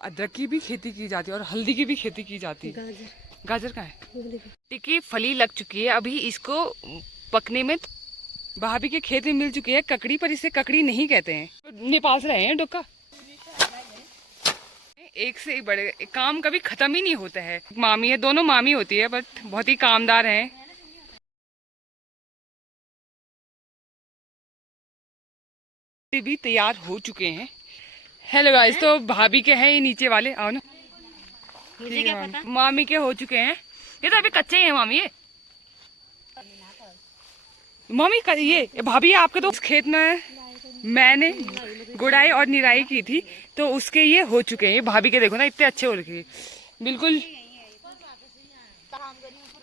अदरक की भी खेती की जाती है और हल्दी की भी खेती की जाती है। गाजर कहाँ है? टिक्की फली लग चुकी है, अभी इसको पकने में भाभी के खेत में मिल चुकी है ककड़ी, पर इसे ककड़ी नहीं कहते हैं। नेपाल से रहे हैं डोका। एक से एक बड़े काम कभी खत्म ही नहीं होता है। मामी है, दोनों मामी होती है, बट बहुत ही कामदार हैं। भी तैयार हो चुके हैं। हेलो गाइस, तो भाभी के हैं ये नीचे वाले, आओ ना। मुझे क्या पता। मामी के हो चुके हैं, ये तो अभी कच्चे ही हैं मामी। ये मामी ये भाभी आपके तो खेत में मैंने गुड़ाई और निराई की थी, तो उसके ये हो चुके हैं। भाभी के देखो ना, इतने अच्छे हो रखे हैं बिल्कुल।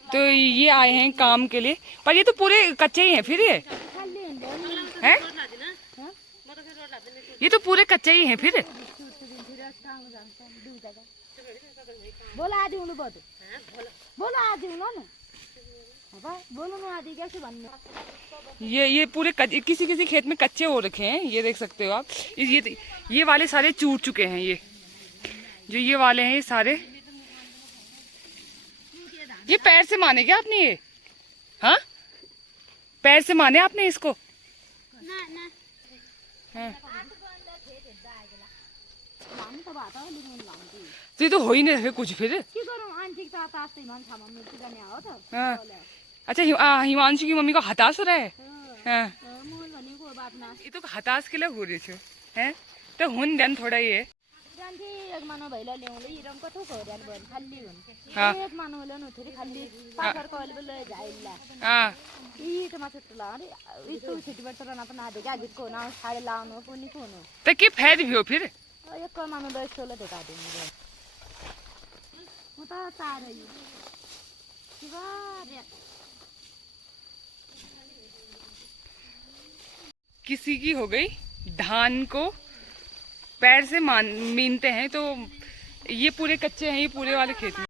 तो ये आए हैं काम के लिए, पर ये तो पूरे कच्चे ही हैं। फिर ये हैं, ये तो पूरे कच्चे ही हैं। फिर ये पूरे किसी किसी खेत में कच्चे हो रखे हैं, ये देख सकते हो आप। ये वाले सारे चूट चुके हैं। ये जो ये वाले हैं ये सारे, ये पैर से माने क्या आपने? ये हाँ, पैर से माने आपने इसको? हाँ। तो ये तो हो ही नहीं रहे कुछ। फिर हाँ। अच्छा, हिमांशु की मम्मी को हताश हो रहा है। हाँ। ये तो हताश के लिए हो रही है, तो हुन देन थोड़ा ये हाँ। तो के फैद भी हो फिर किसी की हो गई धान को पैर से मीनते हैं, तो ये पूरे कच्चे हैं, ये पूरे वाले खेत में।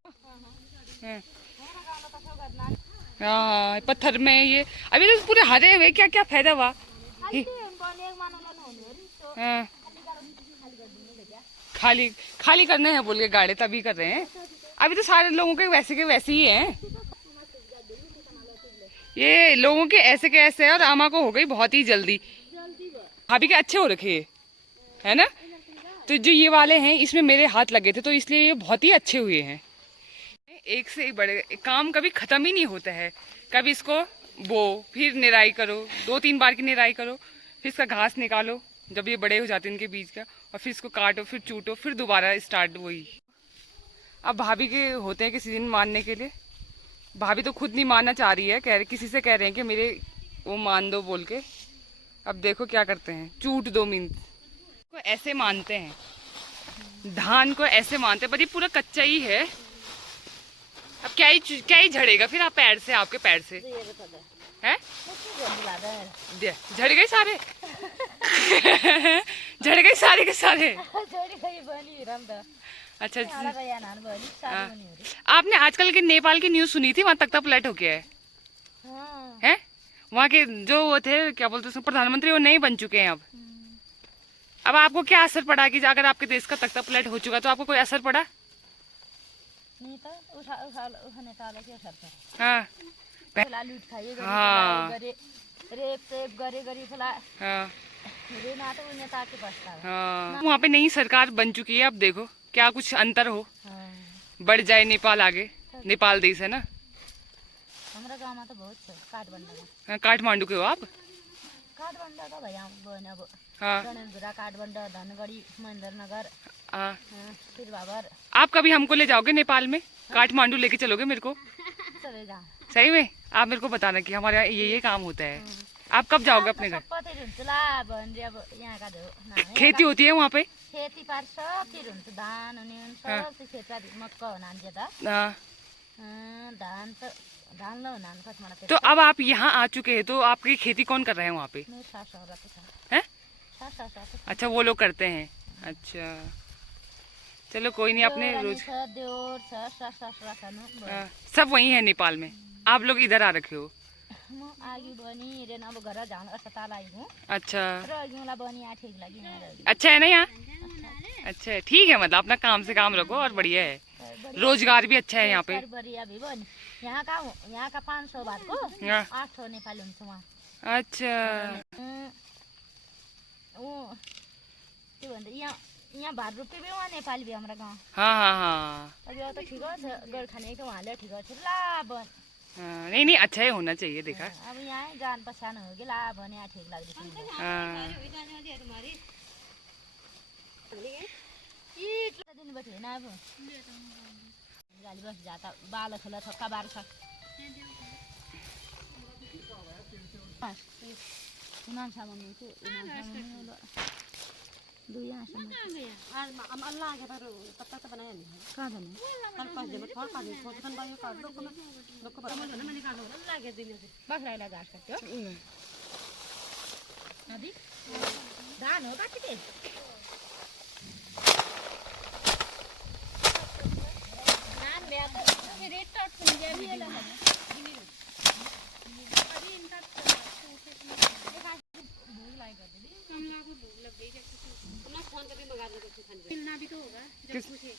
हाँ, पत्थर में ये अभी तो पूरे हरे हुए, क्या क्या फायदा हुआ। हाँ, खाली खाली करने हैं बोल के गाड़े तभी कर रहे हैं। अभी तो सारे लोगों के वैसे ही हैं। ये लोगों के ऐसे के ऐसे है, और आमा को हो गई बहुत ही जल्दी। भाभी के अच्छे हो रखे है ना। तो जो ये वाले हैं इसमें मेरे हाथ लगे थे, तो इसलिए ये बहुत ही अच्छे हुए हैं। एक से एक बड़े काम कभी खत्म ही नहीं होता है। कभी इसको बो, फिर निराई करो, 2-3 बार की निराई करो, फिर इसका घास निकालो जब ये बड़े हो जाते हैं इनके बीज का, और फिर इसको काटो, फिर चूटो, फिर दोबारा स्टार्ट वही। अब भाभी के होते हैं किसी दिन मानने के लिए। भाभी तो खुद नहीं मानना चाह रही है, कह रहे किसी से कह रहे हैं कि मेरे वो मान दो बोल के। अब देखो क्या करते हैं, चूट दो मीन को ऐसे मानते हैं, धान को ऐसे मानते हैं, पर ये पूरा कच्चा ही है। अब क्या ही झड़ेगा फिर आप पैर से, आपके पैर से है झड़ गए सारे। झड़ गए सारे के सारे। अच्छा, आपने आजकल के नेपाल की न्यूज सुनी थी? वहाँ तख्ता पलट हो गया है। वहाँ के जो वो थे, क्या बोलते हैं, प्रधानमंत्री, वो नहीं बन चुके हैं अब आपको क्या असर पड़ा कि अगर आपके देश का तख्ता पलट हो चुका, तो आपको कोई असर पड़ा? हाँ, हाँ, वहाँ पे नई सरकार बन चुकी है। अब देखो क्या कुछ अंतर हो, बढ़ जाए नेपाल आगे। नेपाल देश है ना। हमारा गांव में तो बहुत काठमांडू के हो आप? काठमांडू का भैया हाँ, धनगढ़ी, महेंद्रनगर, फिर बाबर। आप कभी हमको ले जाओगे नेपाल में? काठमांडू लेके चलोगे मेरे को? सही में आप मेरे को बताना कि हमारे यहाँ ये काम होता है। आप कब जाओगे अपने घर? खेती होती है वहाँ पे? खेती पर सब फिर धान तो अब आप यहाँ आ चुके हैं, तो आपकी खेती कौन कर रहे हैं वहाँ पे? हैं? अच्छा, वो लोग करते हैं। अच्छा, चलो कोई नहीं, अपने रोज सब वही है नेपाल में। आप लोग इधर आ रखे हो, म आगी बनी रे अब घर जान अस्पताल आई हूँ। अच्छा रही बनी आ ठीक लगी ना रही। अच्छा है ना यहाँ? अच्छा है, ठीक है, मतलब अपना काम से काम रखो और बढ़िया है, रोजगार भी अच्छा है यहाँ पे। बढ़िया भी बनी यहाँ का 500 बात को 8 नेपाली हुन्छ वहाँ। अच्छा के भन्छ यहाँ भात रोपे भी वहाँ नेपाली भी हमारा गाँव। हाँ हाँ हाँ अभी तो ठीक है गड़ खाने तो वहाँ ले ठीक है ला बन। हाँ, नहीं नहीं अच्छा ही होना चाहिए देखा। अब यहाँ जान पहचान हो गई ला बने ठीक लग रही। हाँ दिन बैठे ना अब गाली बस जाता बाल खोला थक्का बार छ इमान सामान में तो इमान सामान दुई हम अल्लाह के पर पत्ता तो बनाया नहीं कहां बने कल पास जब थोड़ा पानी छोड़ खन भाई काट लो को बराबर ना मैंने काट लो अल्लाह के दिन बस रहला गाछ काट्यो अभी धान हो काट के धान बे तो रेट टट सुन गया भी लगा अभी इनका भूख लाई कर दी कमला को भूख लग गई अपना फोन करके मंगा दो कुछ खाने मिलना भी तो होगा जब पूछे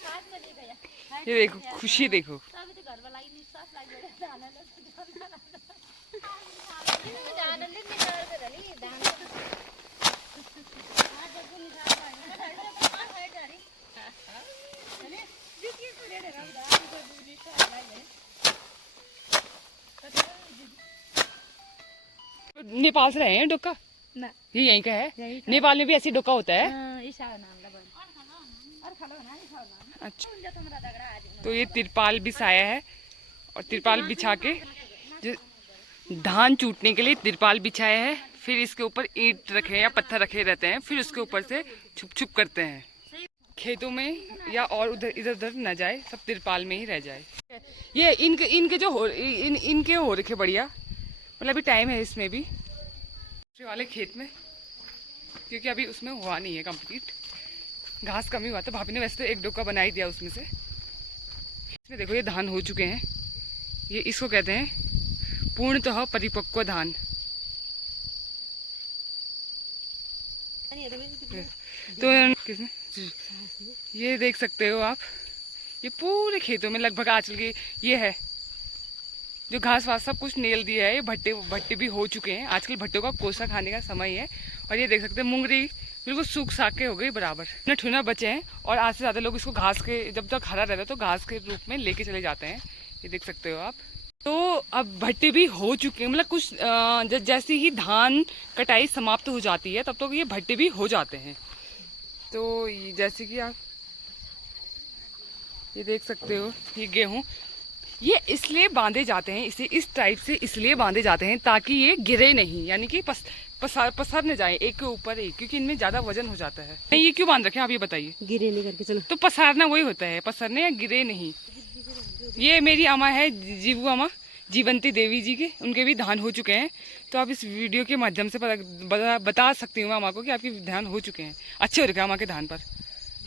7 बजे गया। ये देखो खुशी देखो अभी तो घर वाला ही निश्वास लाग गया जाना आनंद निकाल कर रही दान आज जब निकाल पानी है डरी चले जिसकी सुने दे रहा दान को दूरी तो लागे नेपाल से रहे हैं डोका ना ये यहीं का है? नेपाल में भी ऐसी डोका होता है? ईशा नाम लबन और खलो ना ईशा नाम। अच्छा तो ये तिरपाल बिछाया है और तिरपाल बिछा के जो धान चूटने के लिए तिरपाल बिछाया है, फिर इसके ऊपर ईंट रखे या पत्थर रखे रहते हैं, फिर उसके ऊपर से छुप छुप करते हैं खेतों में या और उधर इधर उधर न जाए, सब तिरपाल में ही रह जाए। ये इनके जो इनके हो रखे बढ़िया, मतलब अभी टाइम है इसमें भी वाले खेत में, क्योंकि अभी उसमें हुआ नहीं है कंप्लीट, घास कम ही हुआ था। भाभी ने वैसे तो एक डोका बना ही दिया उसमें से। इसमें देखो ये धान हो चुके हैं, ये इसको कहते हैं पूर्णतः परिपक्व धान। तो किसने ये देख सकते हो आप, ये पूरे खेतों में लगभग आजकल के ये है जो घास वास सब कुछ नेल दिया है। ये भट्टे भी हो चुके हैं, आजकल भट्टों का कोसा खाने का समय है। और ये देख सकते हैं मुंगरी बिल्कुल सूख साख के हो गई बराबर, न ठुना बचे हैं। और आज से ज़्यादा लोग इसको घास के, जब तक हरा रहता है तो घास के रूप में लेके चले जाते हैं, ये देख सकते हो आप। तो अब भट्टे भी हो चुके हैं, मतलब कुछ जैसे ही धान कटाई समाप्त हो जाती है तब तक ये भट्टे भी हो जाते हैं। तो जैसे कि आप ये देख सकते हो, ये गेहूँ ये इसलिए बांधे जाते हैं, इसे इस टाइप से इसलिए बांधे जाते हैं ताकि ये गिरे नहीं, यानी कि पसर न जाए एक के ऊपर एक, क्योंकि इनमें ज्यादा वजन हो जाता है। नहीं ये क्यों बांध रखे हैं आप ये बताइए? गिरे नहीं करके चलो। तो पसारना वही होता है, पसरने या गिरे नहीं। ये मेरी अम्मा है जीवू अम्मा, जीवंती देवी जी के, उनके भी धान हो चुके हैं। तो आप इस वीडियो के माध्यम से बता सकती हूँ अम्मा को कि आपके धान हो चुके हैं, अच्छे हो रखे अम्मा के धान पर,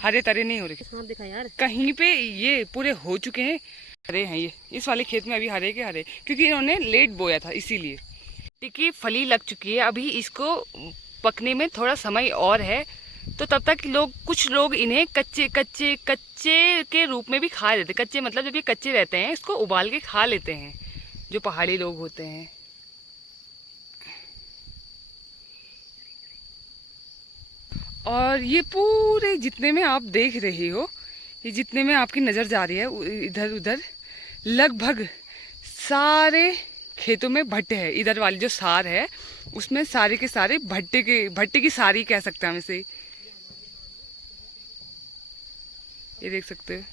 हरे तरे नहीं हो रखे। दिखा यार कहीं पे ये पूरे हो चुके हैं, हरे हैं। ये इस वाले खेत में अभी हरे के हरे, क्योंकि इन्होंने लेट बोया था इसीलिए। टिक्की फली लग चुकी है, अभी इसको पकने में थोड़ा समय और है। तो तब तक कुछ लोग इन्हें कच्चे के रूप में भी खा लेते। कच्चे मतलब जब ये कच्चे रहते हैं इसको उबाल के खा लेते हैं, जो पहाड़ी लोग होते हैं। और ये पूरे जितने में आप देख रहे हो, ये जितने में आपकी नज़र जा रही है इधर उधर, लगभग सारे खेतों में भट्टे हैं। इधर वाली जो सार है उसमें सारे के सारे भट्टे की सारी कह सकते हैं हम इसे। ये देख सकते हो,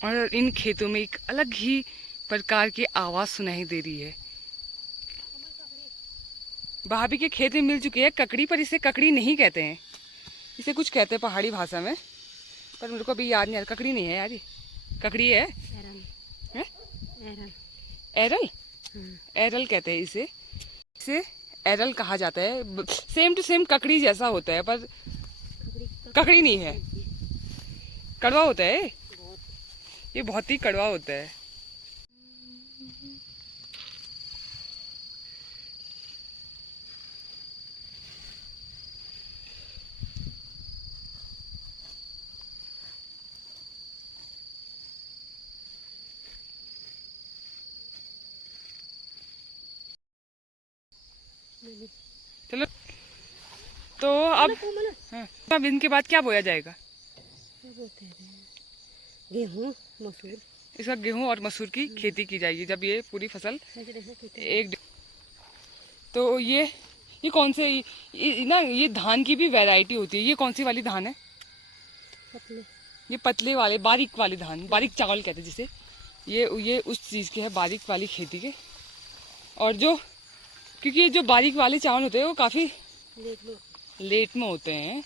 और इन खेतों में एक अलग ही प्रकार की आवाज सुनाई दे रही है। भाभी के खेत में मिल चुकी है ककड़ी, पर इसे ककड़ी नहीं कहते हैं, इसे कुछ कहते हैं पहाड़ी भाषा में, पर मेरे को अभी याद नहीं आ रहा। ककड़ी नहीं है यार, ये ककड़ी है, एरल एरल कहते हैं इसे एरल कहा जाता है। सेम टू सेम ककड़ी जैसा होता है, पर ककड़ी नहीं है। कड़वा होता है ये, बहुत ही कड़वा होता है। चलो तो अब हाँ, अब इनके बाद क्या बोया जाएगा? गेहूँ मसूर, इसका गेहूं और मसूर की खेती की जाएगी जब ये पूरी फसल एक। तो ये कौन से ना ये धान की भी वैरायटी होती है। ये कौन सी वाली धान है? पतले, ये पतले वाले बारीक वाले धान, बारीक चावल कहते हैं जिसे। ये उस चीज़ के है, बारीक वाली खेती के। और जो क्योंकि जो बारीक वाले चावल होते हैं वो काफ़ी लेट में होते हैं,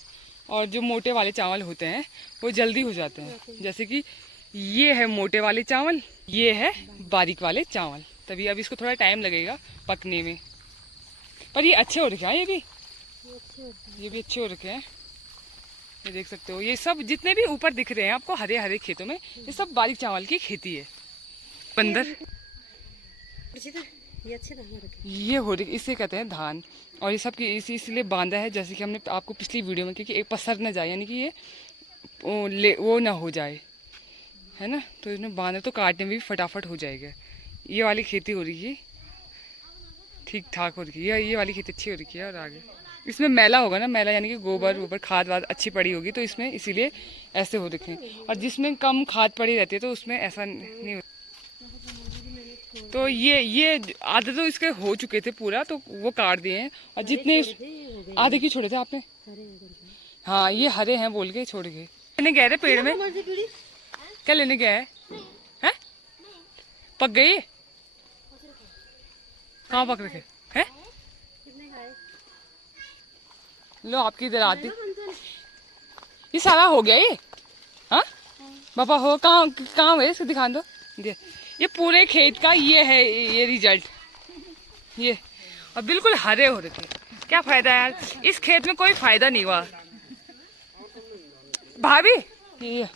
और जो मोटे वाले चावल होते हैं वो जल्दी हो जाते हैं। जैसे कि ये है मोटे वाले चावल, ये है बारीक वाले चावल। तभी अब इसको थोड़ा टाइम लगेगा पकने में, पर ये अच्छे हो रखे हैं। ये भी अच्छे हो रखे हैं। ये देख सकते हो, ये सब जितने भी ऊपर दिख रहे हैं आपको हरे हरे खेतों में, ये सब बारीक चावल की खेती है। बंदर ये अच्छे धान रखे, ये हो रही, इसे कहते हैं धान। और ये सब की इसलिए बांधा है, जैसे कि हमने आपको पिछली वीडियो में, क्योंकि एक पसर न जाए, यानी कि ये वो ना हो जाए, है ना। तो इसमें बांधा तो काटने में भी फटाफट हो जाएगा। ये वाली खेती हो रही है ठीक ठाक हो रही है, ये वाली खेती अच्छी हो रही है। और आगे इसमें मैला होगा ना, मैला यानी कि गोबर वोबर खाद वाद अच्छी पड़ी होगी, तो इसमें इसीलिए ऐसे हो रखे हैं। और जिसमें कम खाद पड़ी रहती है तो उसमें ऐसा नहीं होता। तो ये आधे तो इसके हो चुके थे पूरा, तो वो काट दिए हैं। और जितने आधे क्यों छोड़े थे आपने? हाँ ये हरे हैं बोल के छोड़ गए। लेने गए थे पेड़ में, क्या लेने गए हैं? पक गई? कहाँ पक रखे हैं? लो आपकी इधर आती, ये सारा हो गया ये। हाँ पापा हो कहाँ कहाँ है, इसको दिखा दो। ये पूरे खेत का ये है, ये रिजल्ट ये। और बिल्कुल हरे हो रखे। क्या फायदा यार, इस खेत में कोई फायदा नहीं हुआ भाभी। ये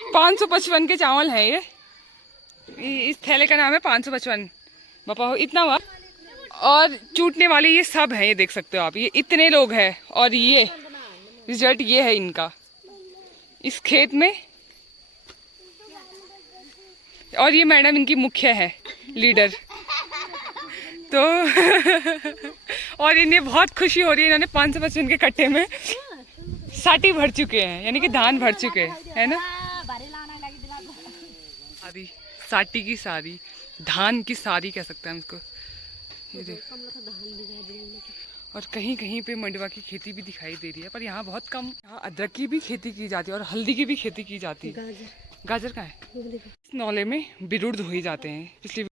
555 के चावल है ये। इस थैले का नाम है 555। पापा हो इतना हुआ। और चूटने वाले ये सब हैं, ये देख सकते हो आप, ये इतने लोग हैं। और ये रिजल्ट ये है इनका इस खेत में। और ये मैडम इनकी मुख्य है, लीडर। तो और इन्हें बहुत खुशी हो रही है, इन्होंने 555 के कट्टे में साटी भर चुके हैं, यानी कि धान भर चुके हैं, है ना। सारी साटी की सारी, धान की सारी कह सकते हैं इसको। ये देख, और कहीं कहीं पे मंडवा की खेती भी दिखाई दे रही है, पर यहाँ बहुत कम। यहाँ अदरक की भी खेती की जाती है और हल्दी की भी खेती की जाती है। गाजर कहाँ है? इस नौले में बिरुड़ धोए जाते हैं। पिछली